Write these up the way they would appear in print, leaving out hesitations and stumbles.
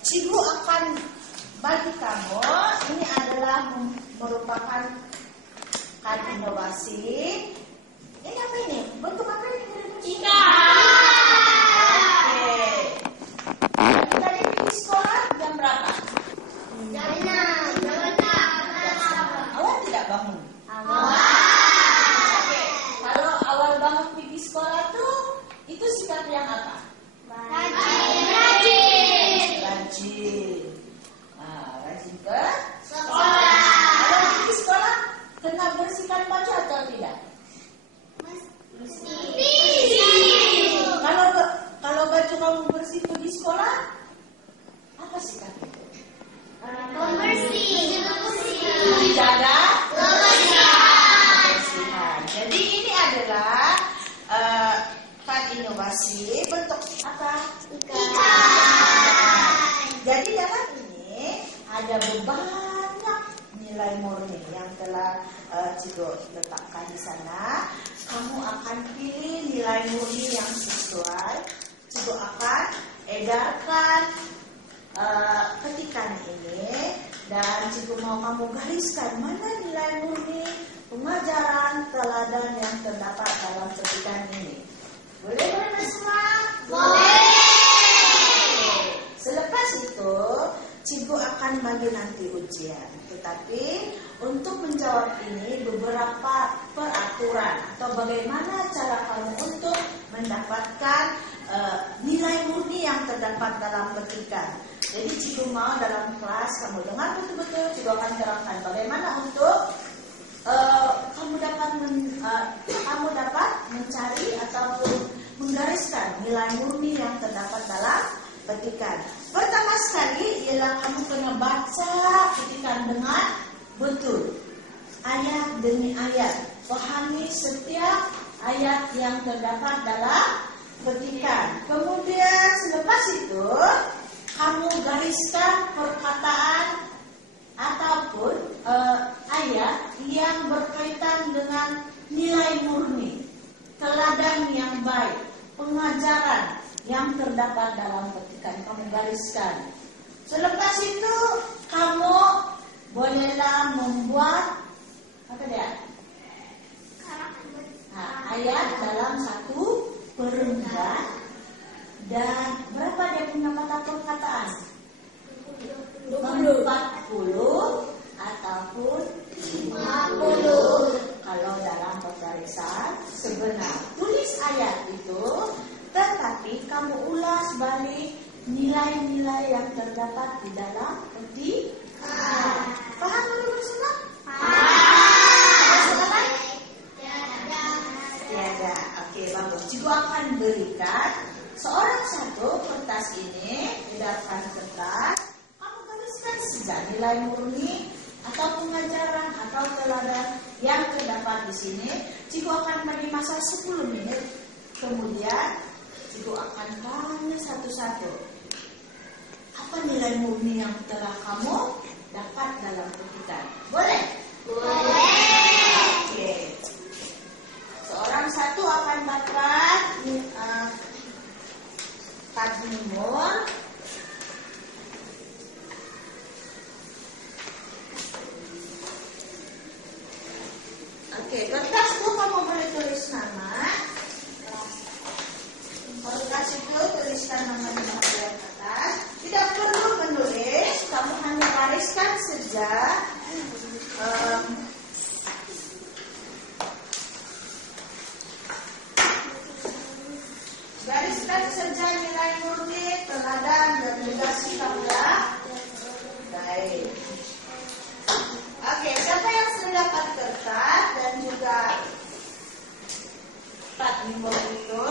Cikgu akan bagi kamu, ini adalah merupakan kad inovasi. Ini apa ini? Bentuk apa ini? Oke. Tadi pergi sekolah jam berapa? Jam 6. Awal tidak bangun? Oke. Kalau awal bangun pergi sekolah tuh, itu sikap yang apa? Rajin. Rajin ke Sekolah. Kalau pergi sekolah, kena bersihkan baju atau tidak? Kalau baju kamu bersih pergi sekolah, apa sikap itu? Menjaga kebersihan. Jadi ini adalah kad inovasi bentuk apa? Jadi dalam ini ada banyak nilai murni yang telah Cikgu letakkan di sana. Kamu akan pilih nilai murni yang sesuai. Cikgu akan edarkan ketikan ini dan Cikgu mau kamu gariskan mana nilai murni pengajaran teladan yang terdapat dalam ketikan ini. Boleh semua? Boleh. Selepas itu, Cikgu akan bagi nanti ujian. Tetapi untuk menjawab ini beberapa peraturan atau bagaimana cara kamu untuk mendapatkan nilai murni yang terdapat dalam petikan. Jadi Cikgu mau dalam kelas kamu dengar betul-betul. Cikgu akan terangkan bagaimana untuk kamu dapat mencari ataupun menggariskan nilai murni yang terdapat dalam petikan. Pertama sekali ialah kamu kena baca petikan dengan betul, ayat demi ayat. Pahami setiap ayat yang terdapat dalam petikan. Kemudian selepas itu kamu gariskan perkataan ataupun ayat yang berkaitan dengan nilai murni, teladan yang baik, pengajaran yang terdapat dalam petikan. Kamu gariskan. Selepas itu kamu bolehlah membuat apa dia? Ayat dalam satu perenggan. Dan berapa dia punya kata perkataan? 40 ataupun 50. Kalau dalam pembarisan sebenar. Tulis ayat itu, tetapi kamu ulas balik nilai-nilai yang terdapat di dalam petikan. Paham dulu semua? Paham. Tiada. Oke, bagus. Cikgu akan berikan seorang satu kertas ini, edarkan kertas. Kamu tuliskan saja nilai murni atau pengajaran atau teladan yang terdapat di sini. Cikgu akan beri masa 10 menit. Kemudian Cikgu akan tanya satu-satu. Apa nilai murni yang telah kamu dapat dalam petikan? Boleh? Boleh. Oke. Seorang satu akan dapat kad nomor. Oke, kertas itu kamu boleh tulis nama. Kertas itu tuliskan nama di bagian atas. Tidak perlu menulis, kamu hanya gariskan saja. Gariskan saja nilai murni, teladan dan juga sikaplah. Baik. Oke, siapa yang sudah dapat kertas dan juga kad nomor itu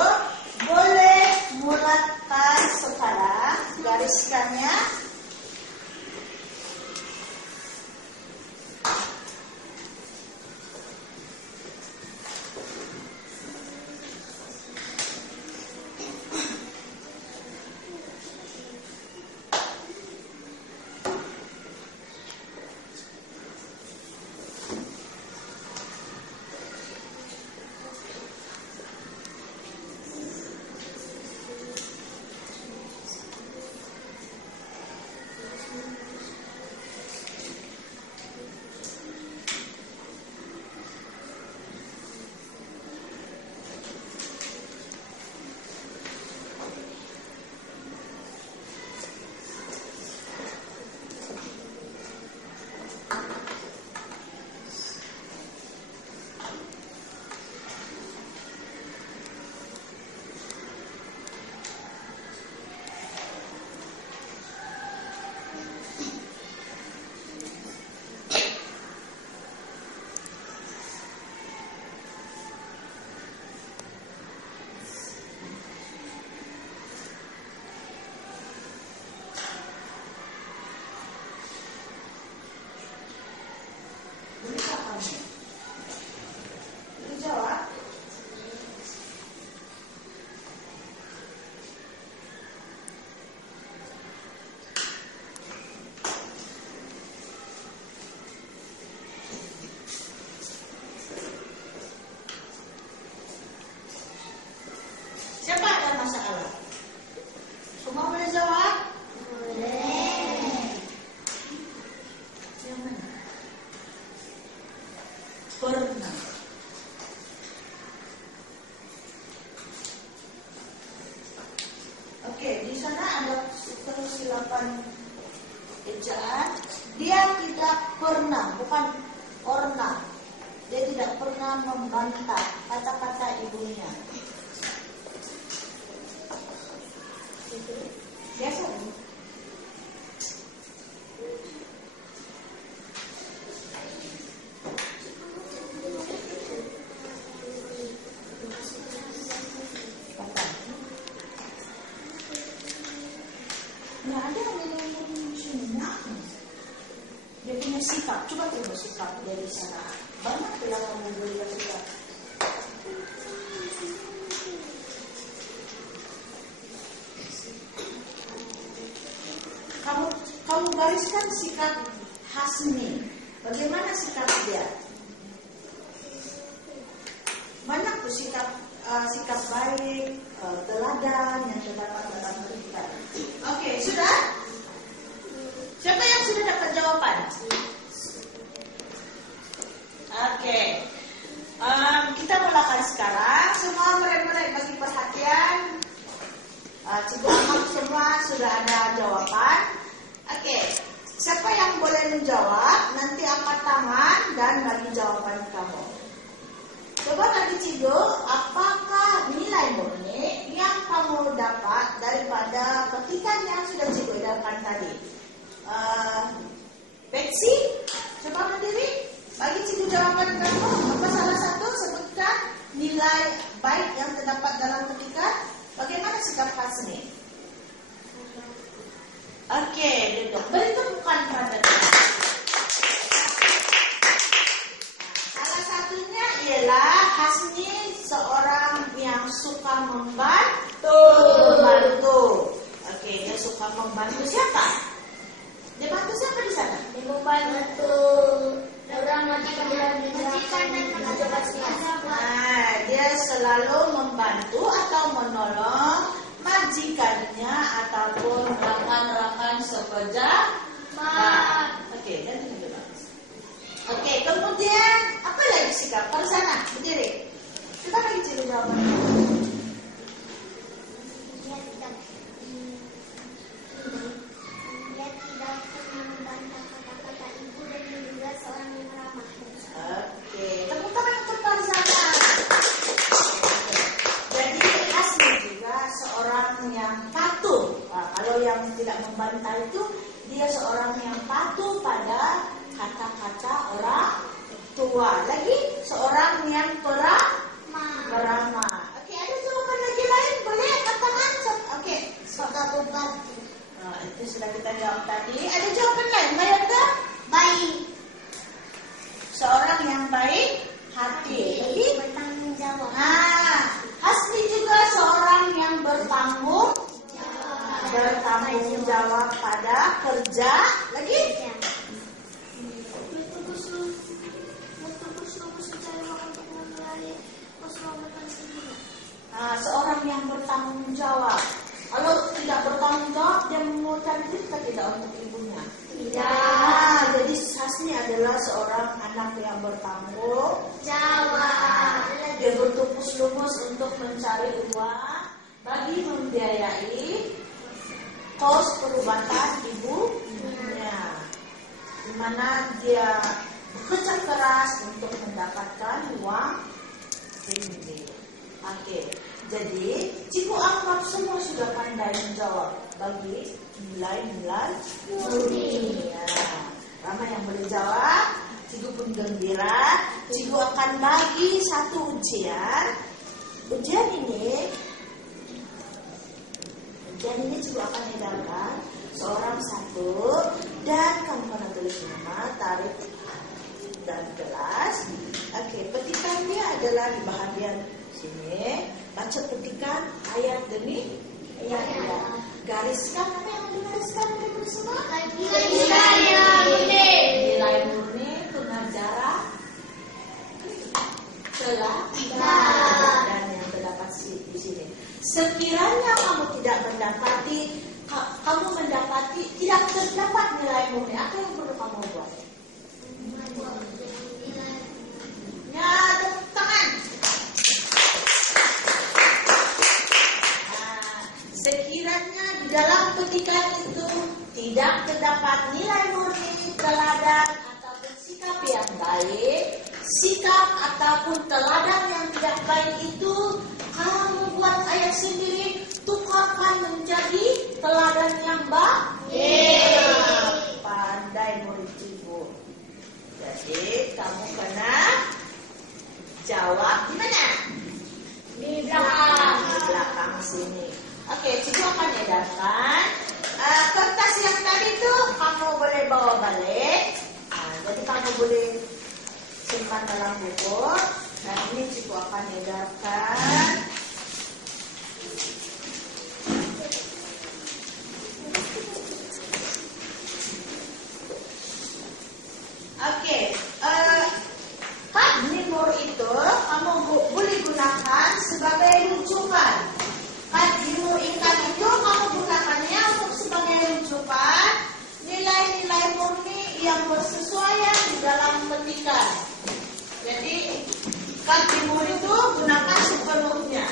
boleh mulakan sekarang gariskannya. ejaan. Dia tidak pernah, bukan pernah. Dia tidak pernah membantah kata-kata ibunya. Biasa. Nggak ada minum sunnah. Dia punya sikap. Coba tengok sikap dari sana. Banyak bilang kamu boleh sikap. Kamu gariskan sikap Hasni. Bagaimana sikap dia? Banyak tuh sikap baik, teladan yang terdapat dalam kita. Oke, sudah? Siapa yang sudah dapat jawaban? Oke. Kita mulakan sekarang. Semua murid-murid bagi perhatian. Cikgu Ahmad semua sudah ada jawaban. Oke. Siapa yang boleh menjawab? Nanti angkat tangan dan bagi jawaban kamu. Coba tadi Cikgu, apakah nilai murni yang kamu dapat daripada petikan yang sudah Cikgu edarkan tadi? Betsy, coba berdiri. Bagi Cikgu jawaban kamu. Apa salah satu sebutkan nilai baik yang terdapat dalam petikan? Bagaimana sikap Hasni? Oke, duduk. Beri tepukan pada dia. Salah satunya ialah Hasni seorang yang suka membantu. Oke, dia suka membantu siapa? Dia bantu siapa di sana? Dia membantu orang majikan dan mengajarkan. Nah, dia selalu membantu atau menolong majikannya ataupun rekan-rekan sekerja. Oke, dan ini juga. Oke, kemudian apa lagi sikap? Pada sana, berdiri. Kita lagi cari jawabannya. Dia tidak pernah membantah kata-kata ibu dan juga seorang yang ramah. Oke, tepuk tangan untuk pada sana. Jadi Hasni juga seorang yang patuh. Kalau yang tidak membantah itu, dia seorang yang patuh pada kata-kata orang tua. Lagi seorang yang peramah. Oke, ada jawaban lagi lain? Boleh angkat tangan? Oke, Suka membantu. itu sudah kita jawab tadi. Ada jawaban lain? Mayanda? Baik. Seorang yang baik hati. Lagi? Bertanggung jawab. Hasni juga seorang yang bertanggung jawab pada kerja. Lagi? Seorang yang bertanggung jawab. Kalau tidak bertanggung jawab, dia mengeluarkan cerita tidak untuk ibunya. Tidak. Jadi Hasni adalah seorang anak yang bertanggung Jawab. Dia bertupus lumus untuk mencari uang bagi membiayai kos perubatan ibunya, di mana dia bekerja keras untuk mendapatkan uang ini. Oke, jadi Cikgu Ahmad semua sudah pandai menjawab bagi nilai-nilai murni. Ramai yang boleh jawab. Cikgu pun gembira. Cikgu akan bagi satu ujian. Ujian ini Cikgu akan edarkan seorang satu, dan kamu kena tulis nama, tarikh dan kelas. Oke, petikannya adalah di bahagian sini. Baca petikan ayat demi ayat. Gariskan apa yang digariskan oleh semua? Nilai murni, pengajaran, dan yang terdapat di sini. Sekiranya kamu tidak tidak terdapat nilai murni, apa yang perlu kamu buat? Ya, tepuk tangan. Sekiranya di dalam petikan itu tidak terdapat tentang nilai murni, teladan ataupun sikap yang baik. Sikap ataupun teladan yang tidak baik itu kamu buat ayah sendiri, tukarkan menjadi teladan yang baik. Pandai murid ibu. Jadi kamu kena jawab di mana? Di belakang. Di belakang sini. Oke, cikgu akan edarkan. Kertas yang tadi tuh kamu boleh bawa balik. Jadi kamu boleh simpan dalam buku. Dan ini cikgu akan edarkan. Oke, kad nimur itu kamu boleh gunakan sebagai rujukan. Kad nimur ikan itu kamu gunakannya untuk sebagai rujukan nilai-nilai murni yang bersesuaian di dalam petikan. Jadi kad nimur itu gunakan sepenuhnya.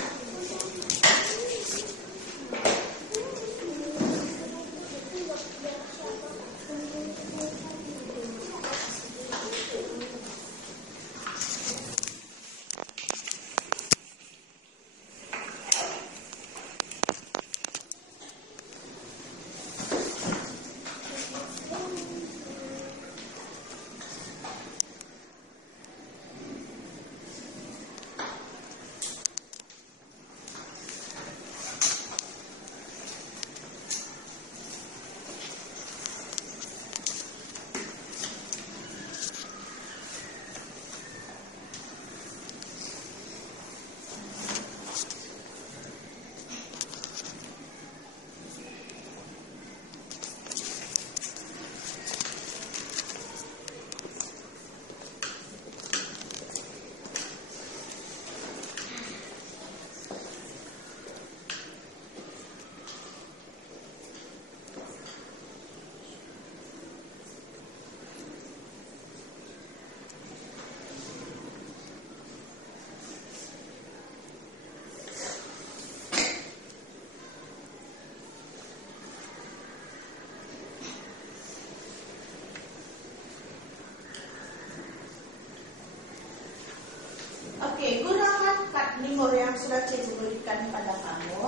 Oke, gunakan kad nimur yang sudah cikgu berikan pada kamu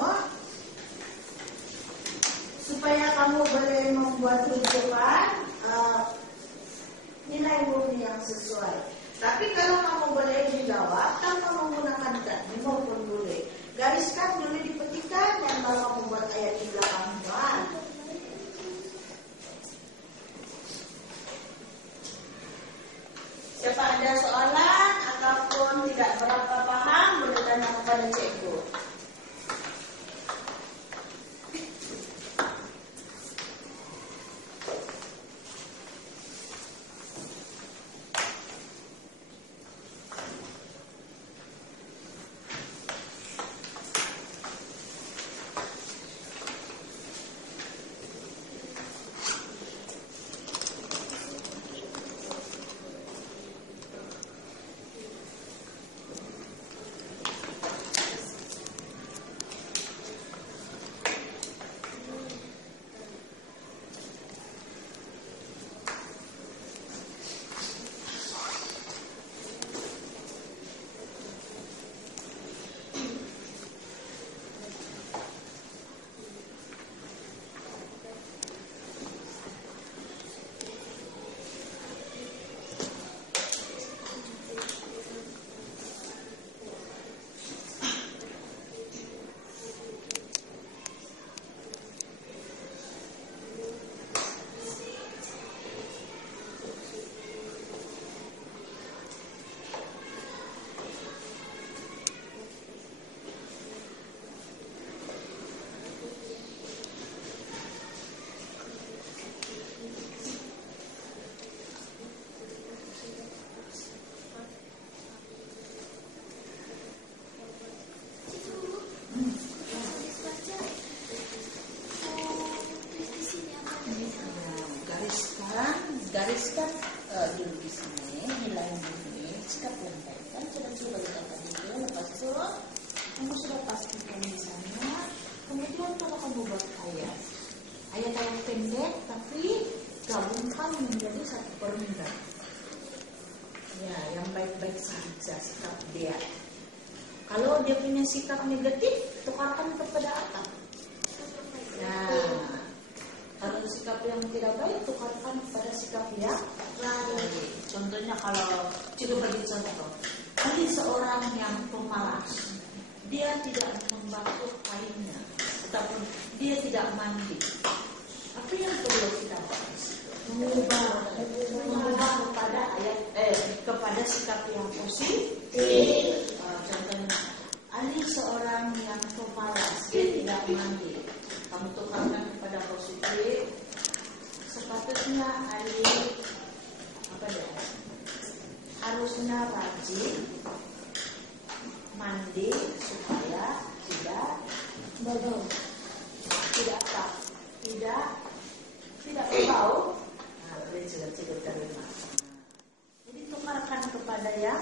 supaya kamu boleh membuat rujukan nilai murni yang sesuai. Tapi kalau kamu boleh dijawab tanpa menggunakan kad nimur pun boleh. Gariskan dulu di petikan dan baru kamu buat ayat di belakang. Siapa ada soalan ataupun tidak berapa paham, boleh tanya kepada cikgu. Gariskan dulu di sini nilai murni sikap yang baik kan sudah dikatakan itu. Lepas itu kamu sudah pastikan di sana. Kemudian kalau kamu buat ayat pendek tapi gabungkan menjadi satu permintaan. Ya, yang baik-baik saja sikap dia. Kalau dia punya sikap negatif, tukarkan kepada apa? Nah, kalau sikap yang tidak baik, tukarkan kepada sikap yang baik. Contohnya kalau coba bagi contoh, ada seorang yang pemalas, dia tidak membasuh kainnya, ataupun dia tidak mandi. Apa yang perlu kita bahas? Mengubah kepada sikap yang positif. Contohnya, ada seorang yang pemalas, dia tidak mandi. Kamu tukarkan kepada positif. Sepatutnya harusnya rajin mandi supaya tidak bau. Tidak bau. Nah, boleh juga terima. Jadi tukarkan kepada yang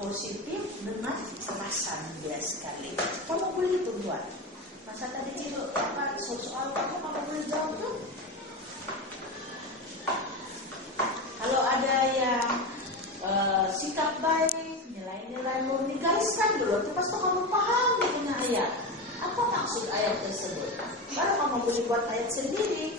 positif dengan perasaan dia sekali. Kamu boleh itu buat. Masa tadi itu apa soal kamu boleh jawab tuh? Kalau ada yang sikap baik, nilai-nilai murni, gariskan dulu. Terus kamu paham dengan ayat. Apa maksud ayat tersebut? Baru kamu boleh buat ayat sendiri.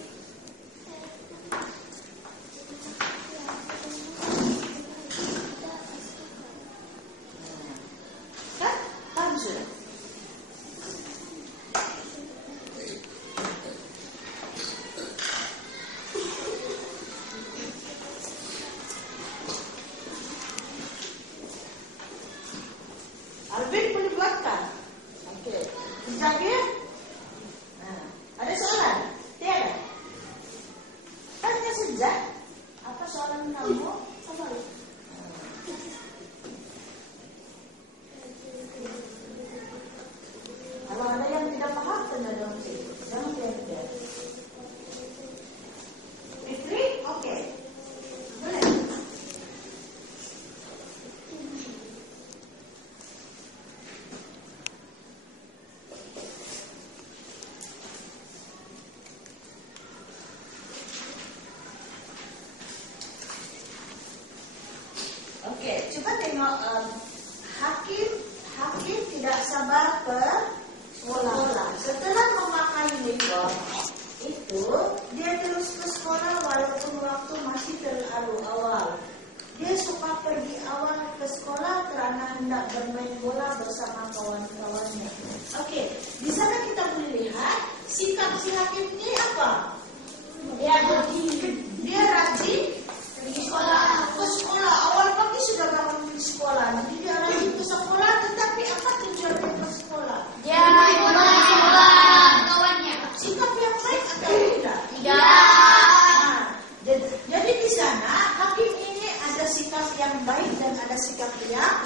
Coba tengok Hakim tidak sabar ke sekolah. Setelah memakai uniform itu, dia terus ke sekolah walaupun waktu masih terlalu awal. Dia suka pergi awal ke sekolah karena hendak bermain bola bersama kawan-kawannya. Oke, di sana kita boleh lihat sikap si Hakim ini apa? Dia rajin pergi sekolah. Ke sekolah awal pagi sudah bangun di sekolah. Jadi dia rajin ke sekolah, tetapi apa tujuannya ke sekolah? Dia main bola sama kawannya. Sikap yang baik atau tidak? Tidak. Jadi di sana Hakim ini ada sikap yang baik dan ada sikap yang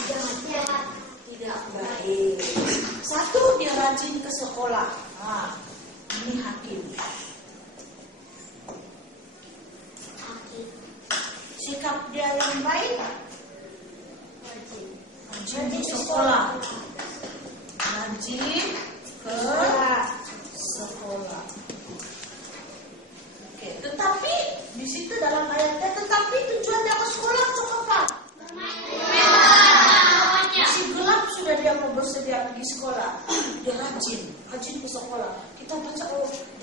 tidak baik. Satu, dia rajin ke sekolah. Ini Hakim. Sikap dia yang baik, rajin ke sekolah. Rajin ke sekolah. Oke, tetapi di situ dalam ayatnya, tetapi tujuannya ke sekolah untuk apa? Masih gelap sudah dia mau bersedia pergi sekolah. Dia rajin ke sekolah. Kita baca,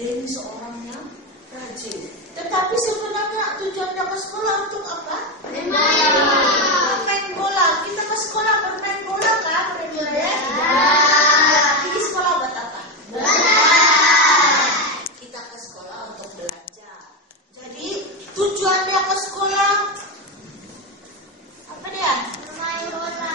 dia ini seorang yang rajin. Tetapi sebenarnya tujuannya ke sekolah untuk apa? Bermain bola. Kita ke sekolah bermain bola kan? Bermain bola ya? Pergi sekolah buat apa? Kita ke sekolah untuk belajar. Jadi tujuannya ke sekolah apa dia? Bermain bola.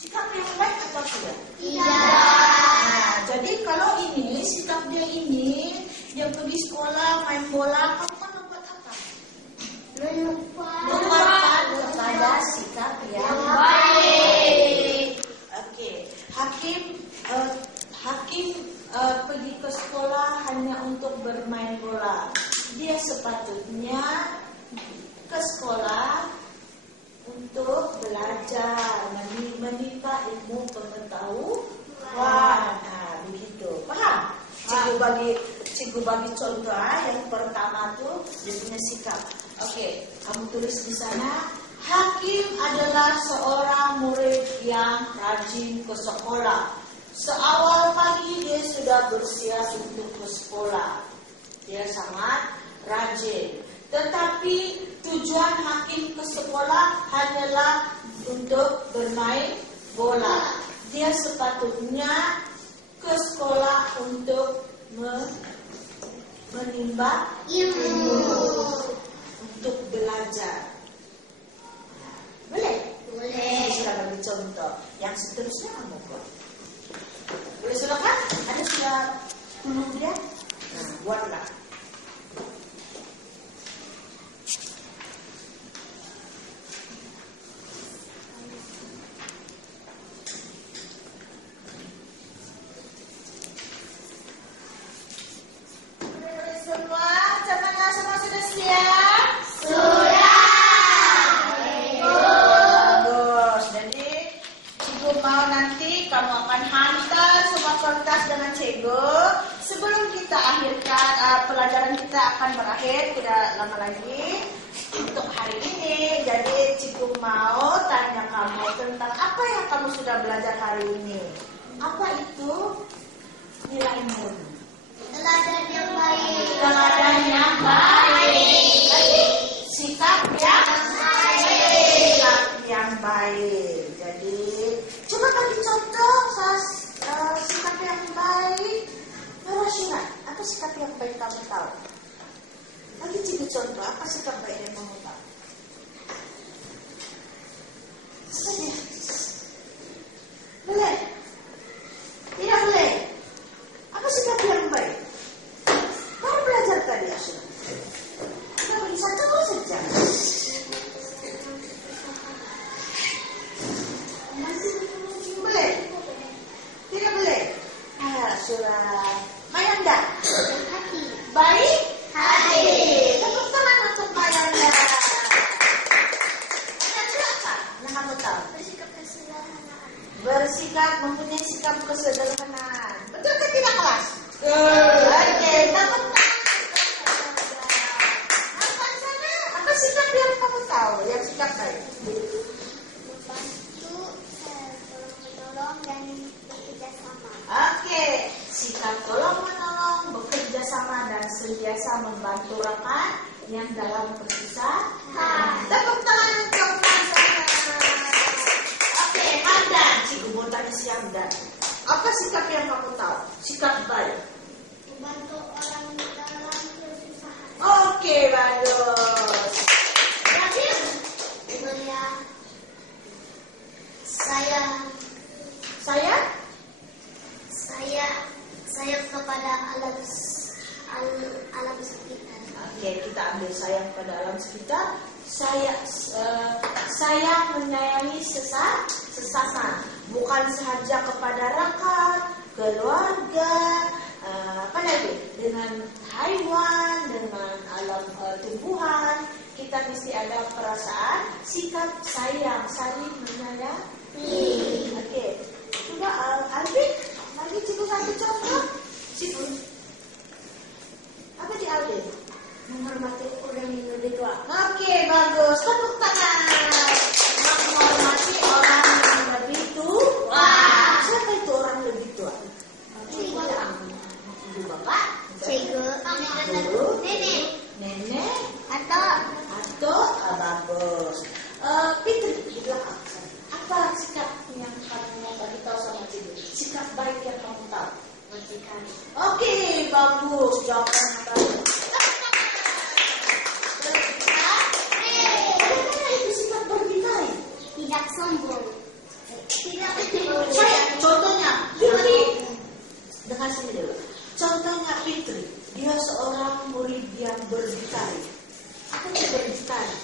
Sikap yang baik atau tidak? Tidak. Jadi kalau ini sikap dia ini, dia pergi sekolah main bola, kamu kan membuat apa? Melupakan kepada sikap yang baik. Oke, Hakim pergi ke sekolah hanya untuk bermain bola. Dia sepatutnya ke sekolah untuk belajar, menimba ilmu pengetahuan. Begitu. Paham? Cikgu bagi Cikgu bagi contoh. Yang pertama tuh dia punya sikap. Oke, kamu tulis di sana. Hakim adalah seorang murid yang rajin ke sekolah. Seawal pagi dia sudah bersiap untuk ke sekolah. Dia sangat rajin. Tetapi tujuan Hakim ke sekolah hanyalah untuk bermain bola. Dia sepatutnya ke sekolah untuk menimba ilmu, untuk belajar. Boleh? Boleh. Sudah bagi contoh. Yang seterusnya kamu buat. Boleh sudah kan? Ada sudah belum dia? Nah, buatlah. Pelajaran kita akan berakhir tidak lama lagi untuk hari ini. Jadi Cikgu mau tanya kamu tentang apa yang kamu sudah belajar hari ini. Apa itu nilai murni? Teladan yang baik. Teladan yang baik. Sikap yang baik. Sikap yang baik. Jadi coba bagi contoh sikap yang baik. Rashida, apa sikap yang baik kamu tahu? Bagi Cikgu contoh, apa sikap baik yang kamu tahu? Saja. Boleh? Tidak boleh? Apa sikap yang baik? Baru belajar tadi, Ashura. Kita bagi satu saja. Boleh? Tidak boleh? Ashura. Mayanda. Hati. Baik? Hati. Tepuk tangan untuk Mayanda. Ada apa yang kamu tahu? Bersikap kesederhanaan. Bersikap, mempunyai sikap kesederhanaan. Betul kan tidak kelas? Oke, tepuk tangan. Nampak sana, apa sikap yang kamu tahu? Yang sikap baik? Membantu, tolong-menolong, dan bekerja sama. Oke, sikap tolong-menolong, bekerja sama dan sentiasa membantu rekan yang dalam kesusahan. Tepuk tangan untuk Hamdan. Oke, Hamdan, Cikgu mau tanya si Hamdan. Apa sikap yang kamu tahu? Sikap baik. Membantu orang dalam kesusahan. Oke, bagus. Terakhir, Mulia. Saya kepada alam sekitar. Oke, kita ambil sayang pada alam sekitar. Saya menyayangi sesama, bukan sahaja kepada rekan, keluarga, apa lagi? Dengan haiwan, dengan alam tumbuhan. Kita mesti ada perasaan, sikap sayang, saling menyayangi. Oke, coba Alvin, lagi Cikgu satu contoh. Cikgu, apa di Alvin? Menghormati orang yang lebih tua. Oke, bagus. Tepuk tangan. Menghormati orang yang lebih tua. Siapa itu orang lebih tua? Ibu bapak? Cikgu. Guru? Nenek. Nenek? Atau Bagus. Fitri, di belakang. Apa sikap yang kamu mau bagi tahu sama Cikgu? Sikap baik yang kamu tahu? berdikari. Oke, bagus. Jawaban baik. Tidak sombong. Saya contohnya Fitri. Dengar sini dulu. Contohnya Fitri. Dia seorang murid yang berdikari. Apa itu berdikari?